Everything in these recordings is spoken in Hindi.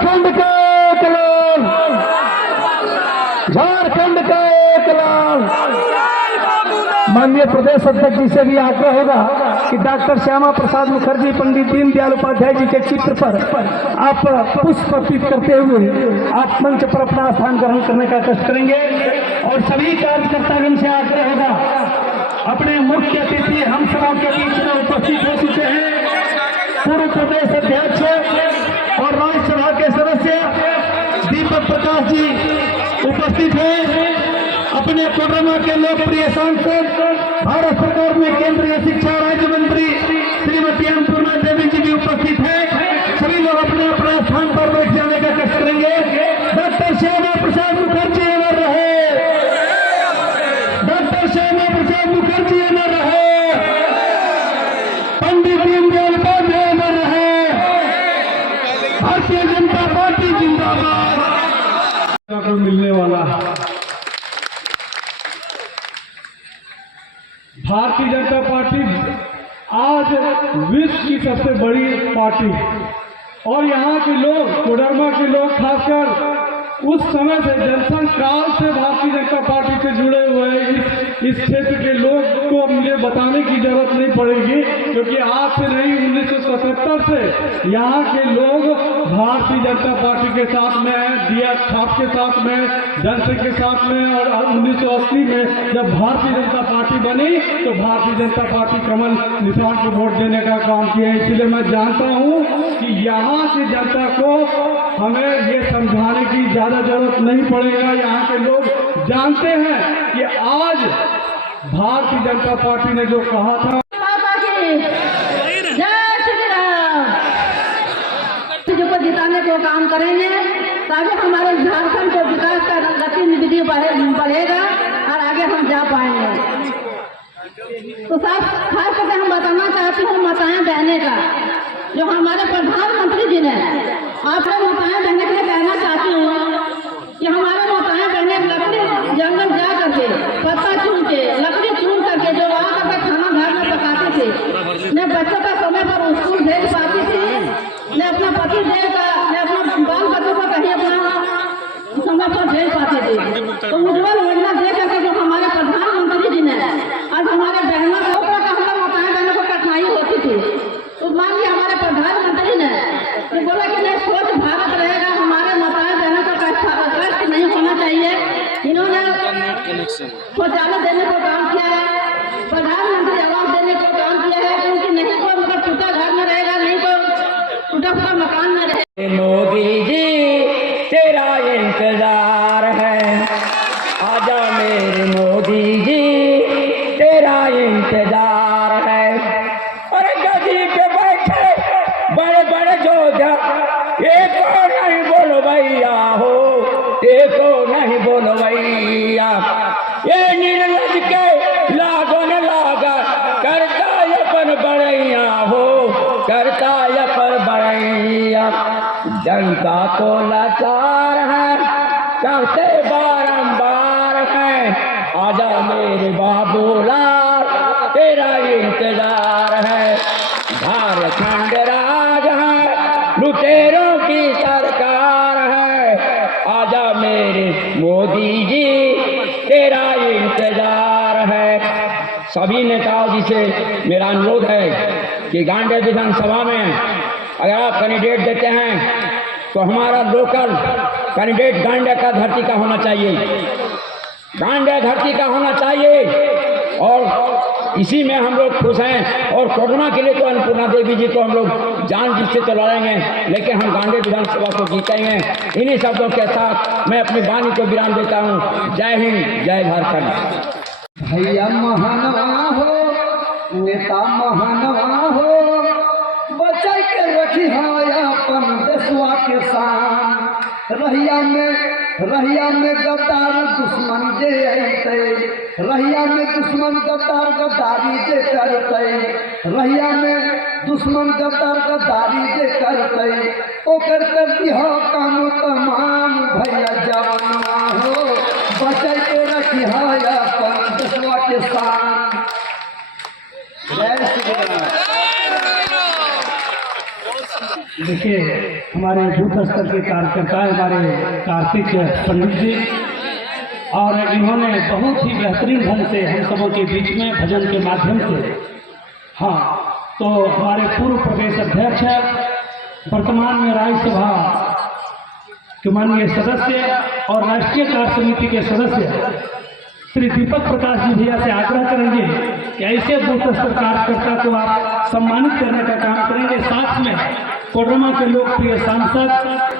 झारखंड का एक लाल, झारखंड का एक लाल। माननीय प्रदेश अध्यक्ष जी से भी आग्रह होगा कि डॉक्टर श्यामा प्रसाद मुखर्जी, पंडित दीनदयाल उपाध्याय जी के चित्र पर आप पुष्प अर्पित करते हुए आप मंच पर अपना स्थान ग्रहण करने का कष्ट करेंगे। और सभी कार्यकर्तागण से आग्रह होगा, अपने मुख्य अतिथि हम सभा के बीच में उपस्थित हो चुके हैं पूर्व प्रदेश अध्यक्ष और राज्यसभा के सदस्य दीपक प्रकाश जी उपस्थित हैं। अपने कोडरमा के लोकप्रिय सांसद, भारत सरकार में केंद्रीय शिक्षा राज्य मंत्री श्रीमती अन्नपूर्णा देवी जी भी उपस्थित हैं। सभी लोग अपने अपने स्थान पर बैठ जाने का कष्ट करेंगे। डॉक्टर श्यामा प्रसाद मुखर्जी अमर रहे, डॉक्टर श्यामा प्रसाद मुखर्जी अमर रहे, पंडित दीनदयाल उपाध्याय अमर रहे, भारतीय जनता पार्टी जिंदाबाद। को मिलने वाला भारतीय जनता पार्टी आज विश्व की सबसे बड़ी पार्टी और यहाँ के लोग, कोडरमा के लोग खासकर उस समय से जनसंघ काल से भारतीय जनता पार्टी से जुड़े हुए हैं। इस क्षेत्र के लोग को मुझे बताने की जरूरत नहीं पड़ेगी, क्योंकि आज से नहीं 1977 से यहाँ के लोग भारतीय जनता पार्टी के साथ में हैं, दिया छाप के साथ में, जनसंघ के साथ में। और 1980 में जब भारतीय जनता पार्टी बनी तो भारतीय जनता पार्टी कमल निशान को वोट देने का काम किया। इसलिए मैं जानता हूँ कि यहाँ की जनता को हमें ये समझाने की ज्यादा जरूरत नहीं पड़ेगा। यहाँ के लोग जानते हैं कि आज भारतीय जनता पार्टी ने जो कहा था, को जिताने को काम करेंगे ताकि हमारे झारखंड को विकास का गतिविधि बढ़ेगा और आगे हम जा पाएंगे। तो साथ खास करके हम बताना चाहती हूँ माताएं बहने का, जो हमारे प्रधानमंत्री जी ने आपको माताएं बहने के लिए कहना चाहती हूँ कि हमारे माताएं बहने लकड़ी जंगल जा करके पत्ता चुन के लकड़ी चुन करके जो वहाँ करके खाना घर में पकाती थी, न बच्चों का समय पर स्कूल भेज पाती थी, न अपना पति देव का, न अपना बाल बच्चों को कहीं अपना समय पर भेज पाती थी। तो उज्ज्वल योजना दे करके जो हमारे प्रधानमंत्री जी ने आज हमारे बहनों को हमारे माताएं बहनों को कठिनाई होती थी, तो मान लिया हमारे प्रधानमंत्री ने तो बोला कि नहीं स्वच्छ भारत रहेगा, हमारे माताएं बहनों को कष्ट नहीं होना चाहिए। इन्होंने शौचालय देने को काम किया है, प्रधानमंत्री आवास देने को काम किया है, क्योंकि नहीं तो मतलब टूटा घर में रहेगा, नहीं तो टूटा फूटा मकान में रहेगा। मोदी जी तेरा इंतजार है, आजा मेरे मोदी जी तेरा इंतजार है। अरे गदी पे बैठे बड़े बड़े जोधा, एको नहीं बोलो भैया हो, एको नहीं बोलो भैया। ये नीलज के लागो न लागा, करता अपन बड़ैया हो, करता अपन बड़ैया। जनता को लाचार है, कहते बारंबार है, आजा मेरे बाबूलाल तेरा इंतजार है। झारखंड राज है, लुटेरों की सरकार है, आजा मेरे मोदी जी तेरा इंतजार है। सभी नेताओं जी से मेरा अनुरोध है कि गांडे विधानसभा में अगर आप कैंडिडेट देते हैं तो हमारा लोकल कैंडिडेट गांडे का धरती का होना चाहिए, गांडे धरती का होना चाहिए। और इसी में हम लोग खुश हैं। और कोडरमा के लिए तो अन्नपूर्णा देवी जी को हम लोग जान जीत से तो लड़ेंगे, लेकिन हम गांडे विधानसभा को जीतेंगे। इन्हीं शब्दों के साथ मैं अपनी वाणी को विराम देता हूँ। जय हिंद, जय झारखंड। भैया महानवा हो, नेता महानवा हो, बचा के रखी अपन देशवा के शान। रहिया में गद्दार दुश्मन जे अइतै, रहिया में दुश्मन गद्दार गद्दारी जे करतै, रहिया में दुश्मन गद्दार गद्दारी जे करतै, ओकर कर दिहो काम तमाम। भैया जवानवा हो, बचा के रखी अपन देशवा के शान। जय श्री राम। देखिए, हमारे बूथ स्तर के कार्यकर्ता हैं हमारे कार्तिक पंडित जी, और इन्होंने बहुत ही बेहतरीन ढंग से हम सबों के बीच में भजन के माध्यम से, हाँ, तो हमारे पूर्व प्रदेश अध्यक्ष वर्तमान में राज्यसभा के माननीय सदस्य और राष्ट्रीय कार्य समिति के सदस्य श्री दीपक प्रकाश जी भैया से आग्रह करेंगे कि ऐसे बूथ स्तर कार्यकर्ता को आप सम्मानित करने का काम करेंगे। साथ में कोडरमा के लोकप्रिय सांसद,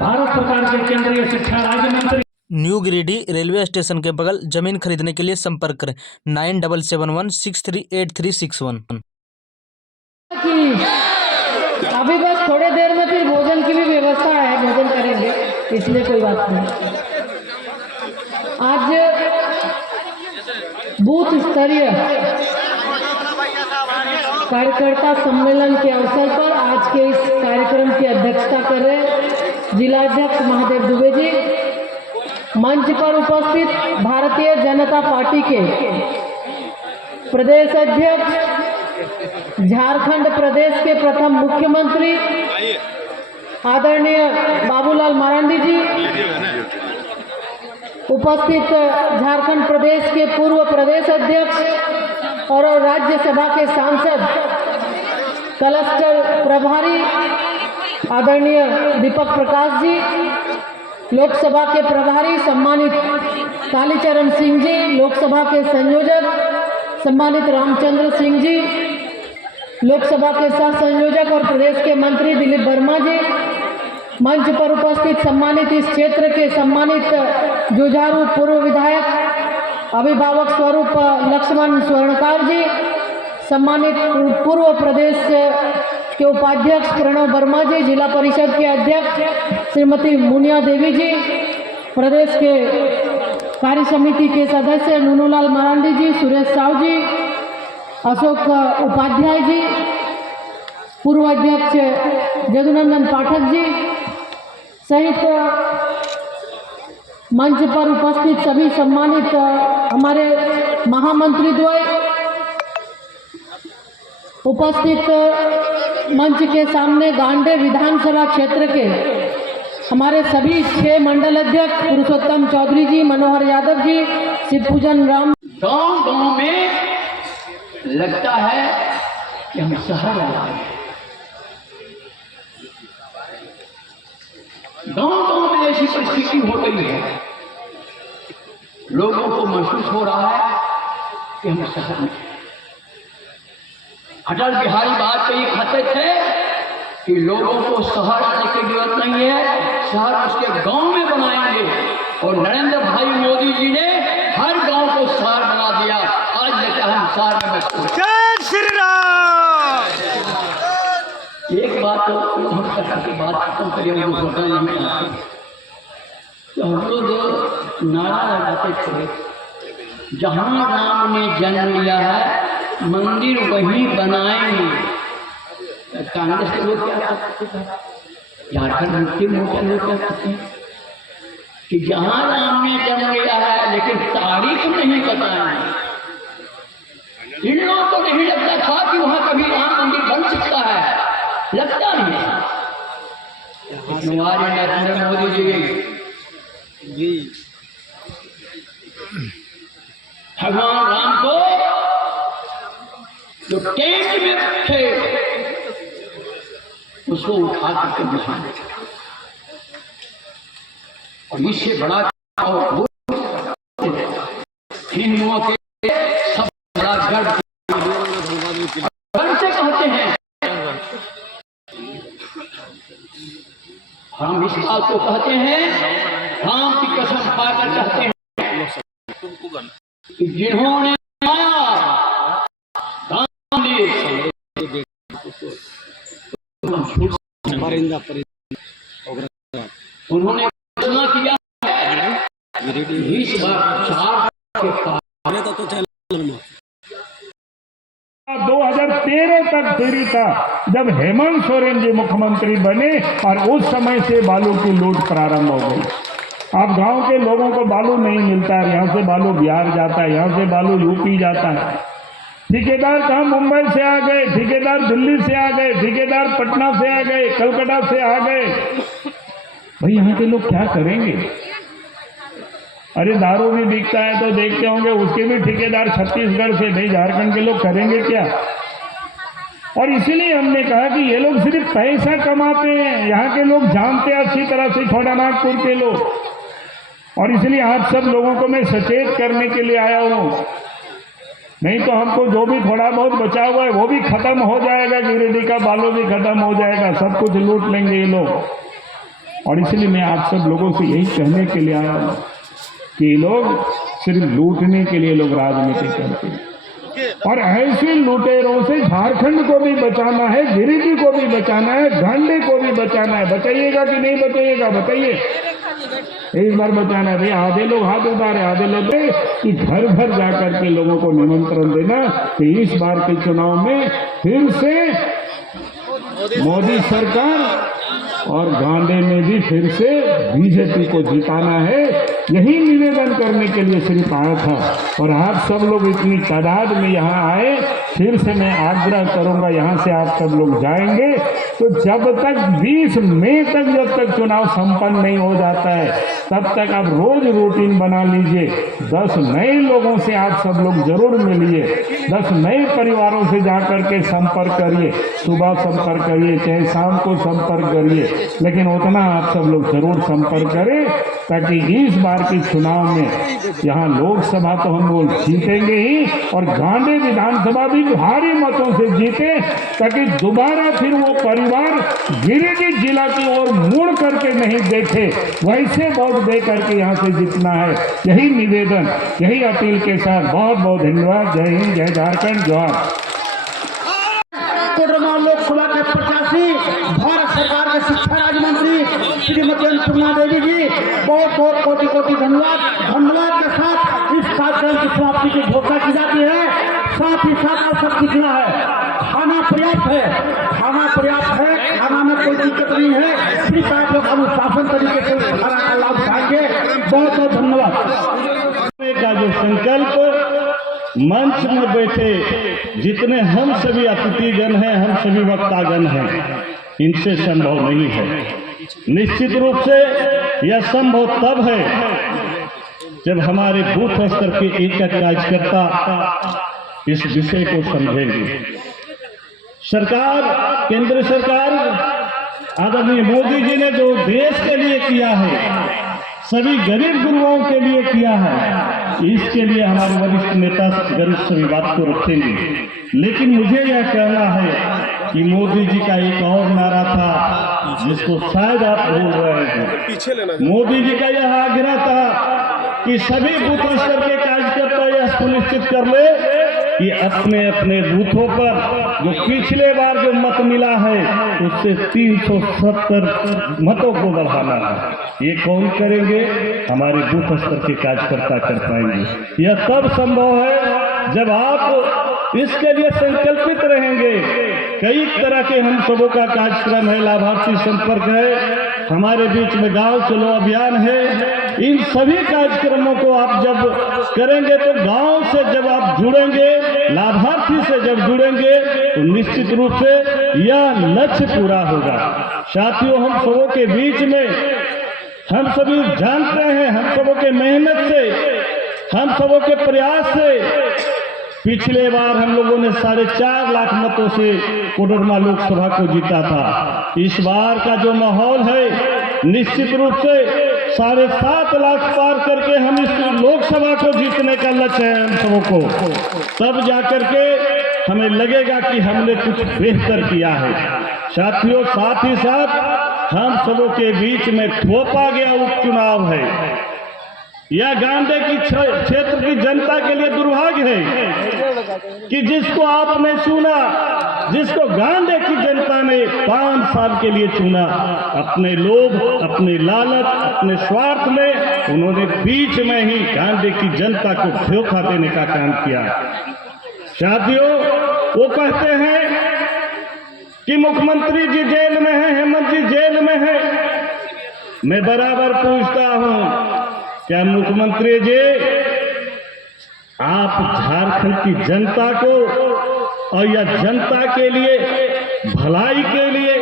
भारत सरकार के केंद्रीय शिक्षा राज्य मंत्री। न्यू गिरिडीह रेलवे स्टेशन के बगल जमीन खरीदने के लिए संपर्क करें 9771638361। अभी बस थोड़े देर में फिर भोजन की भी व्यवस्था है, भोजन करेंगे, इसलिए कोई बात नहीं। आज बूथ स्तरीय कार्यकर्ता सम्मेलन के अवसर पर आज के इस कार्यक्रम की अध्यक्षता कर रहे जिलाध्यक्ष महादेव दुबे जी, मंच पर उपस्थित भारतीय जनता पार्टी के प्रदेश अध्यक्ष, झारखंड प्रदेश के प्रथम मुख्यमंत्री आदरणीय बाबूलाल मरांडी जी, उपस्थित झारखंड प्रदेश के पूर्व प्रदेश अध्यक्ष और राज्यसभा के सांसद क्लस्टर प्रभारी आदरणीय दीपक प्रकाश जी, लोकसभा के प्रभारी सम्मानित कालीचरण सिंह जी, लोकसभा के संयोजक सम्मानित रामचंद्र सिंह जी, लोकसभा के सह संयोजक और प्रदेश के मंत्री दिलीप वर्मा जी, मंच पर उपस्थित सम्मानित इस क्षेत्र के सम्मानित जुझारू पूर्व विधायक अभिभावक स्वरूप लक्ष्मण स्वर्णकार जी, सम्मानित पूर्व प्रदेश के उपाध्यक्ष प्रणव वर्मा जी, जिला परिषद के अध्यक्ष श्रीमती मुनिया देवी जी, प्रदेश के कार्य समिति के सदस्य नूनूलाल मरांडी जी, सुरेश साहू जी, अशोक उपाध्याय जी, पूर्व अध्यक्ष जदुनंदन पाठक जी सहित मंच पर उपस्थित सभी सम्मानित हमारे महामंत्री द्वय, उपस्थित मंच के सामने गांडे विधानसभा क्षेत्र के हमारे सभी 6 मंडल अध्यक्ष पुरुषोत्तम चौधरी जी, मनोहर यादव जी, शिवपूजन राम। गांव-गांव में लगता है कि हम शहर में आए हैं। गांव-गांव में ऐसी परिस्थिति हो गई है, लोगों को महसूस हो रहा है कि हम शहर में हैं। अटल बिहारी वाजपेयी कहते थे कि लोगों को शहर आने की जरूरत नहीं है, शहर उसके गांव में बनाएंगे, और नरेंद्र भाई मोदी जी ने हर गांव को शहर बना दिया। आज देखा हम शहर में बसते। जय श्री राम। एक बात तो हम की बात खत्म करिए, वो सोचना नहीं आती। तो हम लोग नारा लगाते थे, जहाँ राम ने जन्म लिया है मंदिर वहीं बनाएंगे। कांग्रेस के लोग क्या कहते थे, झारखंड मुक्ति मोर्चा लोग क्या कहते हैं कि जहाँ राम ने जन्म लिया है लेकिन तारीख नहीं बताएंगे। इन लोगों को नहीं लगता था कि वहाँ कभी राम मंदिर बन सकता है, लगता नहीं। नरेंद्र मोदी जी भगवान राम को जो टेंट में थे उसको उठा करके बिठाने, और इससे बड़ा और हिंदुओं के सब बड़ा गर्व से कहते हैं। हम इस बात को कहते हैं, राम की कसम खाकर कहते हैं कि जिन्होंने उन्होंने घोषणा किया 2013 तक देरी था जब हेमंत सोरेन जी मुख्यमंत्री बने, और उस समय से बालू की लूट प्रारंभ हो गई। अब गांव के लोगों को बालू नहीं मिलता है, यहाँ से बालू बिहार जाता है, यहाँ से बालू यूपी जाता है। ठेकेदार कहाँ मुंबई से आ गए, ठेकेदार दिल्ली से आ गए, ठेकेदार पटना से आ गए, कलकत्ता से आ गए। भाई यहाँ के लोग क्या करेंगे? अरे दारू भी बिकता है तो देखते होंगे, उसके भी ठेकेदार छत्तीसगढ़ से, भाई झारखंड के लोग करेंगे क्या? और इसीलिए हमने कहा कि ये लोग सिर्फ पैसा कमाते हैं, यहाँ के लोग जानते हैं अच्छी तरह से, छोटानागपुर के लोग। और इसलिए आप सब लोगों को मैं सचेत करने के लिए आया हूँ, नहीं तो हमको जो भी थोड़ा बहुत बचा हुआ है वो भी खत्म हो जाएगा, गिरिडीह का बालू भी खत्म हो जाएगा, सब कुछ लूट लेंगे ये लोग। और इसलिए मैं आप सब लोगों से यही कहने के लिए आया हूँ कि ये लोग सिर्फ लूटने के लिए लोग राजनीति करते हैं, और ऐसे लुटेरों से झारखंड को भी बचाना है, गिरिडीह को भी बचाना है, गांडे को भी बचाना है। बचाइएगा कि नहीं बचाइएगा? बताइए, इस बार बचाना है। भाई आधे लोग हाथ उतारे, आधे लोग कि घर घर जाकर के लोगों को निमंत्रण देना कि इस बार के चुनाव में फिर से मोदी सरकार और गांडे में भी फिर से बीजेपी को जिताना है। यही निवेदन करने के लिए सिर्फ आया था, और आप सब लोग इतनी तादाद में यहाँ आए। फिर से मैं आग्रह करूंगा, यहाँ से आप सब लोग जाएंगे तो जब तक 20 मई तक जब तक चुनाव संपन्न नहीं हो जाता है, तब तक आप रोज रूटीन बना लीजिए। 10 नए लोगों से आप सब लोग जरूर मिलिए, 10 नए परिवारों से जाकर के संपर्क करिए, सुबह संपर्क करिए, चाहे शाम को संपर्क करिए, लेकिन उतना आप सब लोग जरूर संपर्क करें, ताकि इस बार के चुनाव में यहाँ लोकसभा तो हम लोग जीतेंगे ही, और गांडे विधानसभा भी भारी मतों से जीते, ताकि दोबारा फिर वो परिवार गिरिडीह जिला की ओर मुड़ करके नहीं देखे, वैसे वोट दे करके यहाँ से जीतना है। यही निवेदन, यही अपील के साथ बहुत बहुत धन्यवाद। जय हिंद, जय झारखंड, जोहार। कोडरमा लोकसभा के प्रत्याशी, भारत सरकार के शिक्षा राज्य मंत्री श्रीमती अन्नपूर्णा देवी जी, बहुत बहुत कोटि कोटि धन्यवाद। धन्यवाद के साथ इस कार्यक्रम की समाप्ति की घोषणा की जाती है। साथ ही साथ आप सब कितना है, खाना पर्याप्त है, खाना पर्याप्त है, खाना में कोई दिक्कत नहीं है, सिर्फ आप लोग अनुशासन तरीके से खाना का लाभ उठाएंगे। बहुत बहुत धन्यवाद। का जो संकल्प मंच में बैठे जितने हम सभी अतिथिगण हैं, हम सभी वक्तागण हैं, इनसे संभव नहीं है। निश्चित रूप से यह संभव तब है जब हमारे बूथ स्तर के एक एक कार्यकर्ता इस विषय को समझेंगे। सरकार, केंद्र सरकार आदरणीय मोदी जी ने जो देश के लिए किया है, सभी गरीब गुरुओं के लिए किया है, इसके लिए हमारे वरिष्ठ नेता गरीब सभी बात को रखेंगे। लेकिन मुझे यह कहना है कि मोदी जी का एक और नारा था जिसको शायद आप भूल रहे हैं। मोदी जी का यह आग्रह था कि सभी बूथ स्तर के कार्यकर्ता यह सुनिश्चित कर ले कि अपने अपने बूथों पर जो पिछले बार जो मत मिला है उससे 370 मतों को बढ़ाना है। ये कौन करेंगे? हमारे बूथ स्तर के कार्यकर्ता कर पाएंगे। यह तब संभव है जब आप इसके लिए संकल्पित रहेंगे। कई तरह के हम सबों का कार्यक्रम है, लाभार्थी संपर्क है, हमारे बीच में गांव चलो अभियान है। इन सभी कार्यक्रमों को आप जब करेंगे तो गांव से जब आप जुड़ेंगे, लाभार्थी से जब जुड़ेंगे, तो निश्चित रूप से यह लक्ष्य पूरा होगा। साथियों, हम सबों के बीच में हम सभी जानते हैं, हम सबों के मेहनत से, हम सबों के प्रयास से पिछले बार हम लोगों ने 4.5 लाख मतों से कोडरमा लोकसभा को जीता था। इस बार का जो माहौल है, निश्चित रूप से 7.5 लाख पार करके हम इस लोकसभा को जीतने का लक्ष्य है हम सबों को। तब जाकर के हमें लगेगा कि हमने कुछ बेहतर किया है। साथियों, साथ ही साथ हम सबों के बीच में थोपा गया उपचुनाव है। यह गांडे की क्षेत्र की जनता के लिए दुर्भाग्य है कि जिसको आपने चुना, जिसको गांडे की जनता ने 5 साल के लिए चुना, अपने लोभ, अपने लालच, अपने स्वार्थ में उन्होंने बीच में ही गांडे की जनता को धोखा देने का काम किया। साथियों, वो कहते हैं कि मुख्यमंत्री जी जेल में है, हेमंत जी जेल में है। मैं बराबर पूछता हूं, क्या मुख्यमंत्री जी आप झारखंड की जनता को और या जनता के लिए, भलाई के लिए,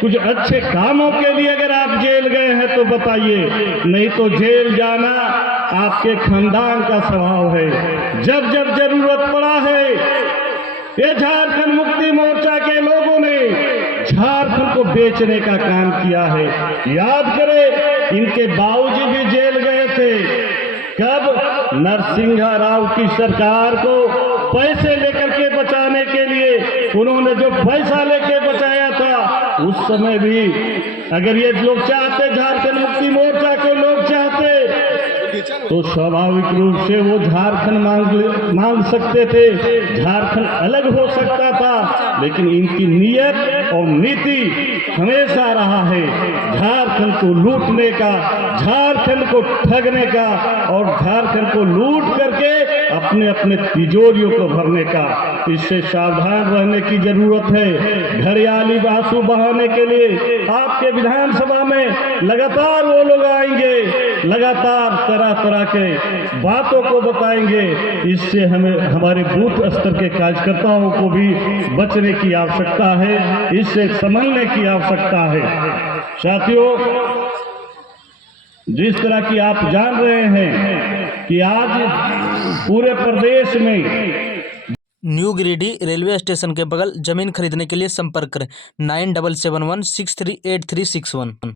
कुछ अच्छे कामों के लिए अगर आप जेल गए हैं तो बताइए, नहीं तो जेल जाना आपके खानदान का स्वभाव है। जब जब जरूरत पड़ा है, ये झारखंड मुक्ति मोर्चा के लोगों ने झारखंड को बेचने का काम किया है। याद करें, इनके बाबूजी भी जेल गए थे। कब? नरसिंह राव की सरकार को पैसे लेकर के बचाने के लिए। उन्होंने जो पैसा लेके बचाया था, उस समय भी अगर ये लोग चाहते, झारखंड मुक्ति मोर्चा के लोग चाहते, तो स्वाभाविक रूप से वो झारखंड मांग सकते थे, झारखंड अलग हो सकता था। लेकिन इनकी नीयत और नीति हमेशा रहा है झारखंड को लूटने का, झारखंड को ठगने का और झारखंड को लूट करके अपने अपने तिजोरियों को भरने का। इससे सावधान रहने की जरूरत है। घड़ियाली आंसू बहाने के लिए आपके विधानसभा में लगातार वो लोग आएंगे, लगातार तरह तरह के बातों को बताएंगे। इससे हमें, हमारे बूथ स्तर के कार्यकर्ताओं को भी बचने की आवश्यकता है, इससे संभलने की आवश्यकता है। साथियों, जिस तरह की आप जान रहे हैं कि आज पूरे प्रदेश में न्यू गिरिडीह रेलवे स्टेशन के बगल जमीन खरीदने के लिए संपर्क करें 9771638361।